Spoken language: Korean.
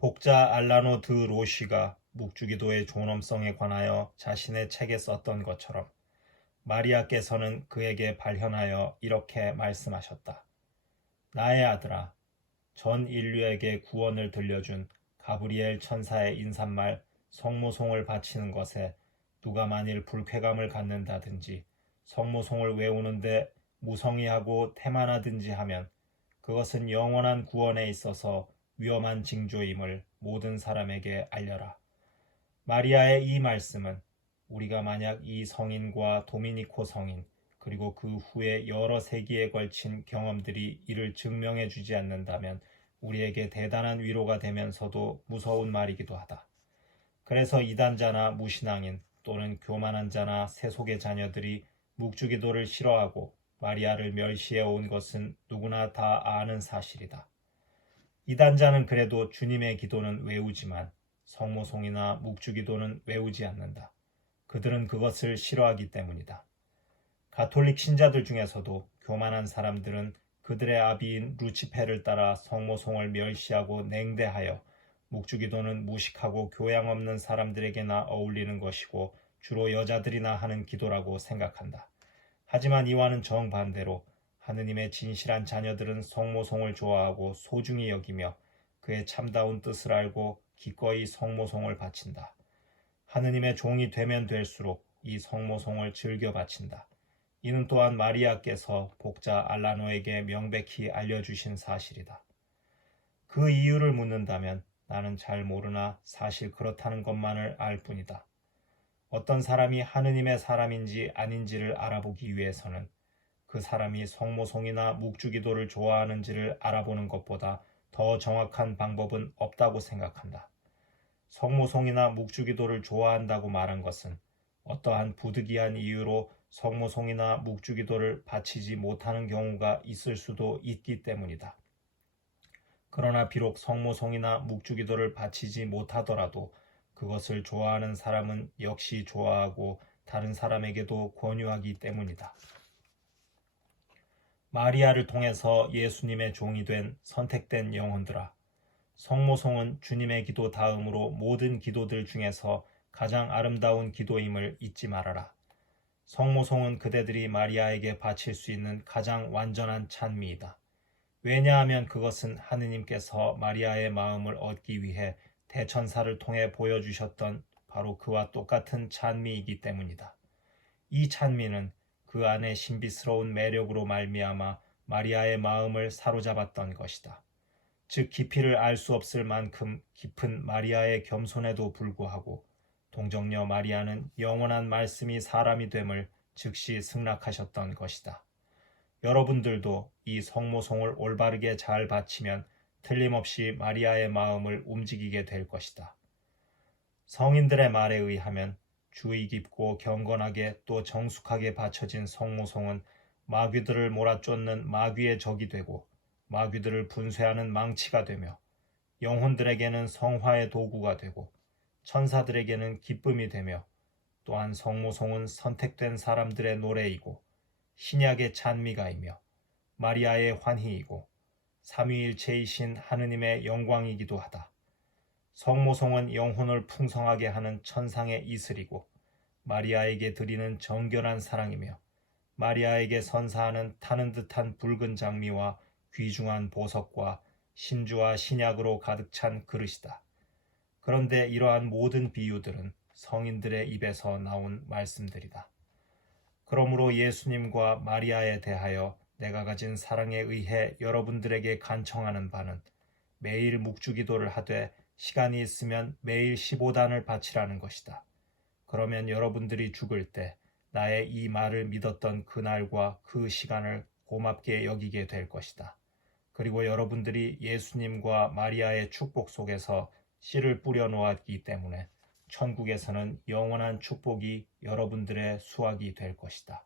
복자 알라노 드 로쉬가 묵주기도의 존엄성에 관하여 자신의 책에 썼던 것처럼 마리아께서는 그에게 발현하여 이렇게 말씀하셨다. 나의 아들아, 전 인류에게 구원을 들려준 가브리엘 천사의 인사말 성모송을 바치는 것에 누가 만일 불쾌감을 갖는다든지 성모송을 외우는데 무성의하고 태만하든지 하면 그것은 영원한 구원에 있어서 위험한 징조임을 모든 사람에게 알려라. 마리아의 이 말씀은 우리가 만약 이 성인과 도미니코 성인 그리고 그 후에 여러 세기에 걸친 경험들이 이를 증명해 주지 않는다면 우리에게 대단한 위로가 되면서도 무서운 말이기도 하다. 그래서 이단자나 무신앙인 또는 교만한 자나 세속의 자녀들이 묵주기도를 싫어하고 마리아를 멸시해 온 것은 누구나 다 아는 사실이다. 이단자는 그래도 주님의 기도는 외우지만 성모송이나 묵주기도는 외우지 않는다. 그들은 그것을 싫어하기 때문이다. 가톨릭 신자들 중에서도 교만한 사람들은 그들의 아비인 루치페를 따라 성모송을 멸시하고 냉대하여 묵주기도는 무식하고 교양 없는 사람들에게나 어울리는 것이고 주로 여자들이나 하는 기도라고 생각한다. 하지만 이와는 정반대로 하느님의 진실한 자녀들은 성모송을 좋아하고 소중히 여기며 그의 참다운 뜻을 알고 기꺼이 성모송을 바친다. 하느님의 종이 되면 될수록 이 성모송을 즐겨 바친다. 이는 또한 마리아께서 복자 알라노에게 명백히 알려주신 사실이다. 그 이유를 묻는다면 나는 잘 모르나 사실 그렇다는 것만을 알 뿐이다. 어떤 사람이 하느님의 사람인지 아닌지를 알아보기 위해서는 그 사람이 성모송이나 묵주기도를 좋아하는지를 알아보는 것보다 더 정확한 방법은 없다고 생각한다. 성모송이나 묵주기도를 좋아한다고 말한 것은 어떠한 부득이한 이유로 성모송이나 묵주기도를 바치지 못하는 경우가 있을 수도 있기 때문이다. 그러나 비록 성모송이나 묵주기도를 바치지 못하더라도 그것을 좋아하는 사람은 역시 좋아하고 다른 사람에게도 권유하기 때문이다. 마리아를 통해서 예수님의 종이 된 선택된 영혼들아. 성모송은 주님의 기도 다음으로 모든 기도들 중에서 가장 아름다운 기도임을 잊지 말아라. 성모송은 그대들이 마리아에게 바칠 수 있는 가장 완전한 찬미이다. 왜냐하면 그것은 하느님께서 마리아의 마음을 얻기 위해 대천사를 통해 보여주셨던 바로 그와 똑같은 찬미이기 때문이다. 이 찬미는 그 안에 신비스러운 매력으로 말미암아 마리아의 마음을 사로잡았던 것이다. 즉 깊이를 알 수 없을 만큼 깊은 마리아의 겸손에도 불구하고 동정녀 마리아는 영원한 말씀이 사람이 됨을 즉시 승낙하셨던 것이다. 여러분들도 이 성모송을 올바르게 잘 바치면 틀림없이 마리아의 마음을 움직이게 될 것이다. 성인들의 말에 의하면 주의 깊고 경건하게 또 정숙하게 바쳐진 성모송은 마귀들을 몰아쫓는 마귀의 적이 되고 마귀들을 분쇄하는 망치가 되며 영혼들에게는 성화의 도구가 되고 천사들에게는 기쁨이 되며 또한 성모송은 선택된 사람들의 노래이고 신약의 찬미가이며 마리아의 환희이고 삼위일체이신 하느님의 영광이기도 하다. 성모송은 영혼을 풍성하게 하는 천상의 이슬이고 마리아에게 드리는 정결한 사랑이며 마리아에게 선사하는 타는 듯한 붉은 장미와 귀중한 보석과 신주와 신약으로 가득 찬 그릇이다. 그런데 이러한 모든 비유들은 성인들의 입에서 나온 말씀들이다. 그러므로 예수님과 마리아에 대하여 내가 가진 사랑에 의해 여러분들에게 간청하는 바는 매일 묵주기도를 하되 시간이 있으면 매일 15단을 바치라는 것이다. 그러면 여러분들이 죽을 때 나의 이 말을 믿었던 그날과 그 시간을 고맙게 여기게 될 것이다. 그리고 여러분들이 예수님과 마리아의 축복 속에서 씨를 뿌려 놓았기 때문에 천국에서는 영원한 축복이 여러분들의 수확이 될 것이다.